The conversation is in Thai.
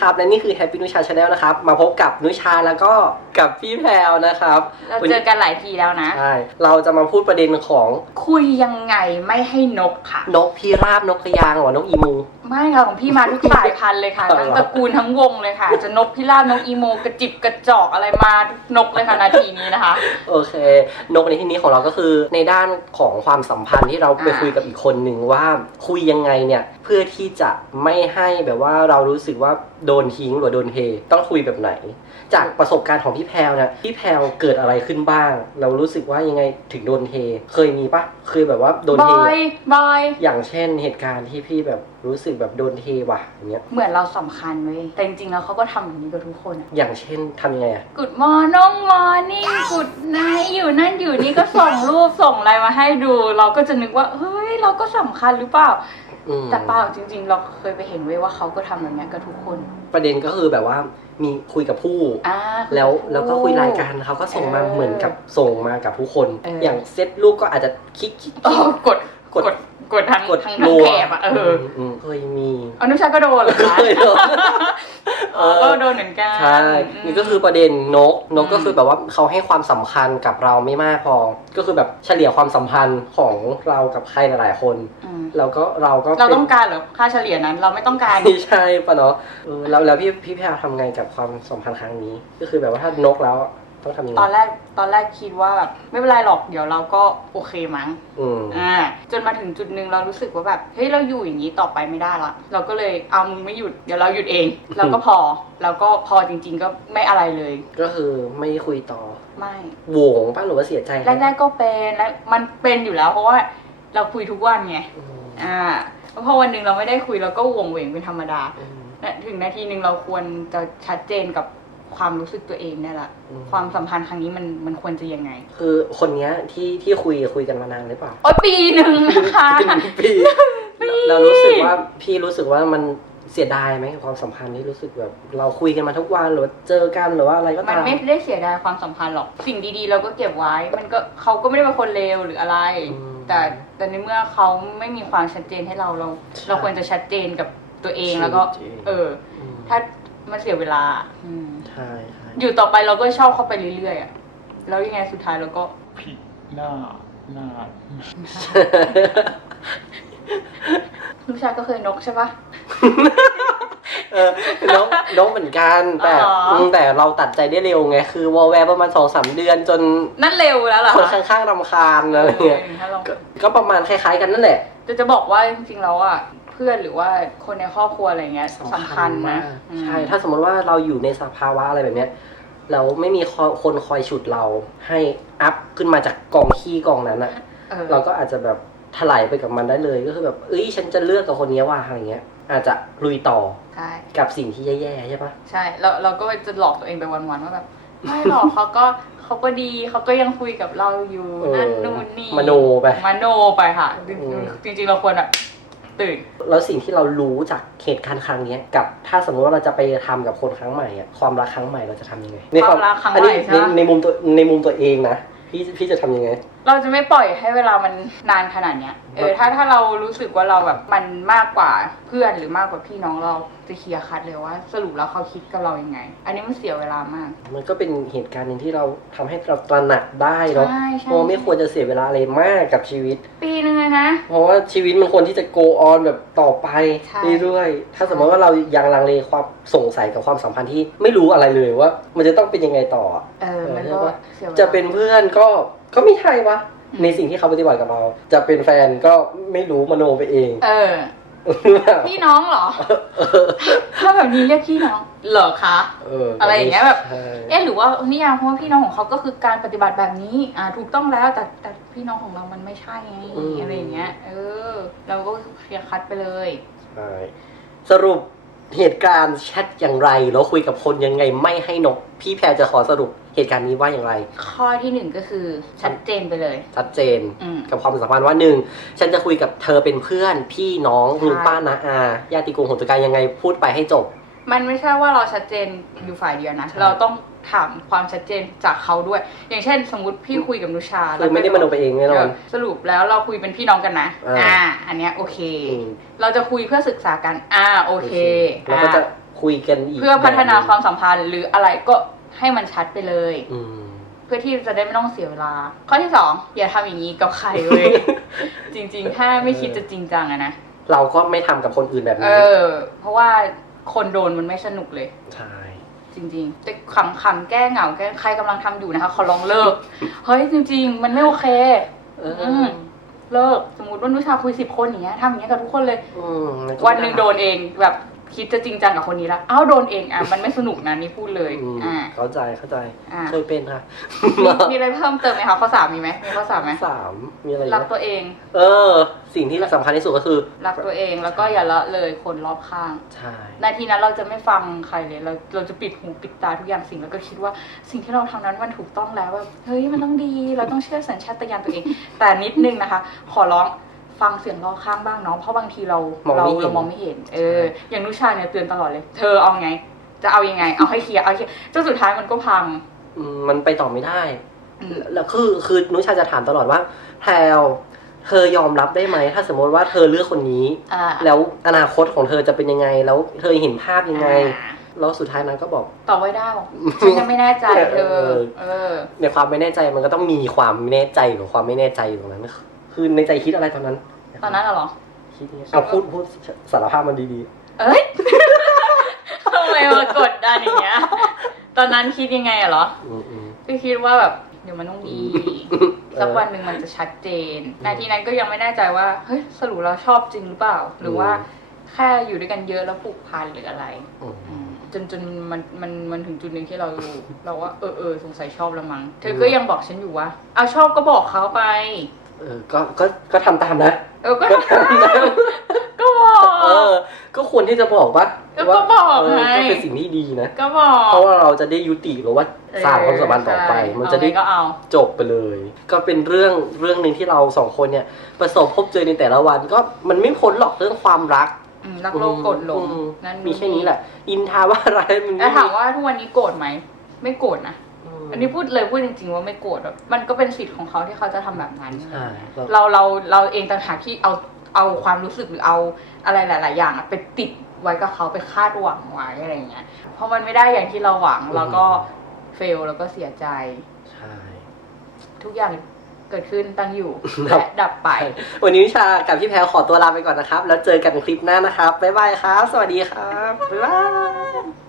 ครับ และนี่คือ Happy นุชาชาแนลนะครับ มาพบกับนุชาแล้วก็กับพี่แพรวนะครับเราเจอกันหลายทีแล้วนะ ใช่เราจะมาพูดประเด็นของคุยยังไงไม่ให้นกค่ะ นกพิราบนกกระยางหรือว่านกอีมู ไม่ค่ะของพี่มาทุกสายพันธุ์เลยค่ะเอาเหรอทั้งตระกูลทั้งวงเลยค่ะ จะนกพิราบนกอีโมกระจิบกระจอกอะไรมาทุกนกเลยค่ะนาทีนี้นะคะ โอเค นกในที่นี้ของเราก็คือในด้านของความสัมพันธ์ที่เราไปอ่าคุยกับอีกคนหนึ่งว่าคุยยังไงเนี่ยเพื่อที่จะไม่ให้แบบว่าเรารู้สึกว่าโดนทิ้งหรือโดนเทต้องคุยแบบไหน จากประสบการณ์ของพี่แพรวเนี่ยพี่แพรวเกิดอะไรขึ้นบ้าง เรารู้สึกว่ายังไงถึงโดนเท เคยมีปะเคยแบบว่าโดนบเท อยบอยอย่างเช่นเหตุการณ์ที่พี่แบบรู้สึกแบบโดนเทว่ะอย่างเงี้ย เหมือนเราสำคัญเว้ยแต่จริงๆแล้วเขาก็ทำอย่างนี้กับทุกคนอะ อย่างเช่นทำยังไงอะกุดมอน้องมอนี่กุดนายอยู่นั่นอยู่นี่ก็ส่งรูปส่งอะไรมาให้ดู เราก็จะนึกว่า เฮ้ย เราก็สำคัญหรือเปล่า อืมแต่เปล่าจริง ๆ เราเคยไปเห็นเว้ยว่าเขาก็ทำแบบเนี้ยกับทุกคน ประเด็นก็คือแบบว่า มีคุยกับผู้ อ่า แล้วแล้วก็คุยรายการเขาก็ส่งมาเออ เหมือนกับส่งมากับทุกคนเออออย่างเซตรูปก็อาจจะคลิกคลิกเออกดกด กดกดทั้งกดทั้งรัทั้งวแถบอะเออมมเคยมีอนุชาก็โดนเหรอคะเคยโดน อ๋อก็โดนเหมือนกันใช่มนี่ก็คือประเด็นนก นกอืมก็คือแบบว่าเขาให้ความสำคัญกับเราไม่มากพอ ก็คือแบบเฉลี่ยความสัมพันธ์ของเรากับใครหลายๆคน อืมแล้วก็เราก็เราป็นต้องการเหรอค่าเฉลี่ยนั้นเราไม่ต้องการ ไม่ใช่ปะเนาะเออแล้วแล้วพี่พี่แพรทำไงกับความสัมพันธ์ครั้งนี้ ก็คือแบบว่าถ้านกแล้ว ต้องทำยังไงตอนแรกตอนแรกคิดว่าแบบไม่เป็นไรหรอกเดี๋ยวเราก็โอเคมั้งอืมอ่าจนมาถึงจุดหนึ่งเรารู้สึกว่าแบบเฮ้ยเราอยู่อย่างนี้ต่อไปไม่ได้ละเราก็เลยเอามึงไม่หยุดเดี๋ยวเราหยุดเอง เราก็พอแล้วก็พอจริง ๆ ก็ไม่อะไรเลย ก็คือไม่คุยต่อไม่โหวงป้าหรือว่าเสียใจแรกๆก็เป็นแล้วมันเป็นอยู่แล้วเพราะว่าเราคุยทุกวันไงอืมอ่าแล้วพอวันหนึ่งเราไม่ได้คุยเราก็วงเวงเป็นธรรมดา อืม และถึงนาทีหนึ่งเราควรจะชัดเจนกับ ความรู้สึกตัวเองได้ละอืมความสัมพันธ์ครั้งนี้มันมันควรจะยังไง คือคนเนี้ยที่ที่คุยคุยกันมานานหรือเปล่าโอ้ยปีหนึ่งนะคะเป็นปีเรารู้สึกว่าพี่รู้สึกว่ามันเสียดายไหมกับความสัมพันธ์ที่รู้สึกแบบ เราคุยกันมาทุกวันหรือว่าเจอกันหรือว่าอะไรก็มันตามไม่ได้เสียดายความสัมพันธ์หรอกสิ่งดีๆ เราก็เก็บไว้ มันก็เขาก็ไม่ได้เป็นคนเลวหรืออะไรอืมแต่แต่ในเมื่อเขาไม่มีความชัดเจนให้เราเราใช่เราควรจะชัดเจนกับตัวเองแล้วก็จริงๆเอออืมถ้า มันเสียเวลาอืมใช่ใช่อยู่ต่อไปเราก็ชอบเข้าไปเรื่อยๆอะแล้วยังไงสุดท้ายเราก็ ผิดหน้าหน้าลูกชายก็เคยนกใช่ปะ เออน้องน้องเหมือนกันแต่อ๋ออื มแต่เราตัดใจได้เร็วไง คือวอลแวร์ประมาณสองสามเดือนจนนั่นเร็วแล้วเหรอคนคะข้างๆรำคาญอะไรเงี้ยออถ้าเราก็ก็ประมาณคล้ายๆกันนั่นแหละจะจะบอกว่าจริงๆแล้วอะเพื่อนหรือว่าคนในครอบครัวอะไรเงี้ยสำคัญนะมากอืมใช่ ถ้าสมมติว่าเราอยู่ในสภาวะอะไรแบบเนี้ยแล้วไม่มีคนคอยฉุดเราให้อัพขึ้นมาจากกองขี้กองนั้นอะเออเราก็อาจจะแบบถลายไปกับมันได้เลยก็คือแบบเอ้ยฉันจะเลือกกับคนนี้ว่าอะไรเงี้ย อาจจะลุยต่อใช่กับสิ่งที่แย่ๆใช่ปะใช่เราเราก็จะหลอกตัวเองไปวันๆว่าแบบไม่หรอกเขาก็เขาก็ดีเขาก็ยังคุยกับเราอยู่เออนั่นนู่นนี่มโนไปมโนไปค่ะจริงอืมจริงๆเราควรแบบ ตื่น แล้วสิ่งที่เรารู้จากเหตุการณ์ครั้งเนี้ยกับถ้าสมมติว่าเราจะไปทำกับคนครั้งใหม่อะความรักครั้งใหม่เราจะทำยังไงในความรักครั้งอันใหม่นี้ใช่ในปะในมุมตัวในมุมตัวเองนะ พี่พี่จะทำยังไง เราจะไม่ปล่อยให้เวลามันนานขนาดเนี้ย เออ ถ้าถ้าเรารู้สึกว่าเราแบบมันมากกว่าเพื่อนหรือมากกว่าพี่น้องเราจะเคลียร์คัดเลยว่า สรุปแล้วเขาคิดกับเรายังไง อันนี้มันเสียเวลามาก มันก็เป็นเหตุการณ์หนึ่งที่เราทำให้เราตระหนักได้เนาะใช่ใช่ เพราะว่าไม่ควรจะเสียเวลาอะไรมากกับชีวิต ปีนึงเลยนะ เพราะว่าชีวิตมันควรที่จะ go on แบบต่อไปใช่ เรื่อยๆ ถ้าสมมติว่าเรายังลังเลความ สงสัยกับความสัมพันธ์ที่ไม่รู้อะไรเลยว่า มันจะต้องเป็นยังไงต่ออะเออมันเออก็ใช่ปะเสียเวลาจะเป็นเพื่อนก็ก็ไม่ใช่วะอืม ในสิ่งที่เขาปฏิบัติกับเรา จะเป็นแฟนก็ไม่รู้มโนไปเองเออ พี่น้องเหรอ ถ้าแบบนี้เรียกพี่น้องเหรอคะเอออะไรอย่างเงี้ยแบบ ใช่เอ๊ะหรือว่านิยามเพราะว่าพี่น้องของเขาก็คือการปฏิบัติแบบนี้ อ่า ถูกต้องแล้วแต่แต่พี่น้องของเรามันไม่ใช่ไงอะไรอย่างเงี้ย เออ เราก็เคลียร์คัดไปเลย ใช่สรุป เหตุการณ์แชทอย่างไรแล้วคุยกับคนยังไงไม่ให้นก พี่แพรจะขอสรุปเหตุการณ์นี้ว่าอย่างไร ข้อที่หนึ่งก็คือชัดเจนไปเลย ชัดเจนอืม กับความสัมพันธ์ว่าหนึ่งฉันจะคุยกับเธอเป็นเพื่อนพี่น้องใช่ลุงป้านาอาญาติโกงโหตุการยังไงพูดไปให้จบ มันไม่ใช่ว่าเราชัดเจนอยู่ฝ่ายเดียวนะ ใช่ เราต้อง ถามความชัดเจนจากเขาด้วย อย่างเช่น สมมติพี่คุยกับนุชาคือไม่ได้มโนไปเองแน่นอนสรุปแล้วเราคุยเป็นพี่น้องกันนะ อ่าอ่าอันเนี้ยโอเคอืมเราจะคุยเพื่อศึกษากัน อ่าโอเคเราก็จะคุยกันอีกเพื่อพัฒนาแบบหความสัมพันธ์หรืออะไรก็ให้มันชัดไปเลยอืมเพื่อที่จะได้ไม่ต้องเสียเวลา ข้อที่สองอย่าทำอย่างนี้กับใครเลยจริงๆ ถ้าไม่คิดจะจริงจังอะนะเราก็ไม่ทำกับคนอื่นแบบเอนี้อเพราะว่าคนโดนมันไม่สนุกเลยใช่ จริงๆ แต่ขำขำๆแก้เหงาแก้ใครกำลังทำอยู่นะคะขอลองเลิก เฮ้ยจริง ๆ มันไม่โอเค เอออืม เลิก สมมติว่านุชาคุยสิบคนอย่างเงี้ยทำอย่างเงี้ยกับทุกคนเลย อืมมัก็วันหนึ่งโดนเองแบบ คิดจะจริงจังกับคนนี้ละอ้าวโดนเองอะมันไม่สนุกนะนี่พูดเลยอืมอ่า เข้าใจเข้าใจอ่า เคยเป็นค่ะมีมีอะไรเพิ่มเติมไหมคะข้อสามมีไหมมีข้อสามไหมสามมีอะไรอีกรักไหมตัวเอง เออ สิ่งที่สำคัญที่สุดก็คือรักตัวเองแล้วก็อย่าละเลยคนรอบข้าง ใช่นาทีนั้นเราจะไม่ฟังใครเลยเราเราจะปิดหูปิดตาทุกอย่างสิ่งแล้วก็คิดว่าสิ่งที่เราทำนั้นมันถูกต้องแล้วว่าเฮ้ยมันต้องดีเราต้องเชื่อสัญชาตญาณตัวเอง แต่นิดนึงนะคะ ขอร้อง ฟังเสียงรอบข้างบ้างเนาะเพราะบางทีเราเราเรามองไม่เห็น เออ อย่างนุชาเนี่ยเตือนตลอดเลย เธอเอาไง จะเอายังไง เอาให้เคลียร์เอาให้เคลียร์จนสุดท้ายมันก็พังอืมมันไปต่อไม่ได้ อืมแล้วคือคือนุชาจะถามตลอดว่าแพลวเธอยอมรับได้ไหม ถ้าสมมติว่าเธอเลือกคนนี้ อ่าแล้วอนาคตของเธอจะเป็นยังไง แล้วเธอเห็นภาพยังไง อ่าแล้วสุดท้ายนั้นก็บอก ตอบไว้ได้บอกฉันยังไม่แน่ใจเธอ เออเออในความไม่แน่ใจมันก็ต้องมีความไม่แน่ใจหรือความไม่แน่ใจอยู่ตรงนั้น คือในใจคิดอะไรตอนนั้นตอนนั้นน่ะเหรอ คิดยังไงเอาพูดพูดสารภาพมันดีเอ้ยทำไมมากดดันอย่างเงี้ย ตอนนั้นคิดยังไงอะเหรอ ๆอืมอืม ก็คิดว่าแบบเดี๋ยวมันต้องดีเออสักวันหนึ่งมันจะชัดเจนนาทีนั้นก็ยังไม่แน่ใจว่า เฮ้ยสรุปเราชอบจริงหรือเปล่า หรือว่าแค่อยู่ด้วยกันเยอะแล้วผูกพันหรืออะไร อืมอืมจนจนมันมันมันถึงจุดหนึ่งที่เราเราว่าเออเออสงสัยชอบแล้วมั้ง เธอก็ยังบอกฉันอยู่ว่าเอาชอบก็บอกเขาไป เออก็ก็ก็ทำตามนะเออก็ก็ทำนะก็บอกเออก็ควรที่จะบอกว่าก็ก็บอกเออไงก็เป็นสิ่งที่ดีนะ ก็บอกเพราะว่าเราจะได้ยุติหรือว่าสร้างความสัมพันธ์ต่อไปใช่มันจะได้เอาไงก็เอา จบไปเลย ก็เป็นเรื่องเรื่องหนึ่งที่เราสองคนเนี่ย ประสบพบเจอในแต่ละวันก็มันไม่พ้นหรอกเรื่องความรักอืมรักโลกกดหลงอืมนั่นมีแค่นี้แหละ อินทาว่าอะไรมันแล้วถามว่าทุกวันนี้โกรธไหม ไม่โกรธนะม อันนี้พูดเลยพูดจริง ๆ ว่าไม่โกรธแบบมันก็เป็นสิทธิ์ของเขาที่เขาจะทำแบบนั้น ใช่เราเราเราเราเองต่างหากที่เอาเอาความรู้สึกหรือเอาอะไรหลาย ๆ อย่างอะไปติดไว้กับเขาไปคาดหวังไว้อะไรอย่างเงี้ยเพราะมันไม่ได้อย่างที่เราหวังเราก็เฟลแล้วก็เสียใจใช่ทุกอย่างเกิดขึ้นตั้งอยู่ครับและดับไป วันนี้วิชากับพี่แพรขอตัวลาไปก่อนนะครับ แล้วเจอกันคลิปหน้านะครับ บ๊ายบายครับ สวัสดีครับ บ๊ายบาย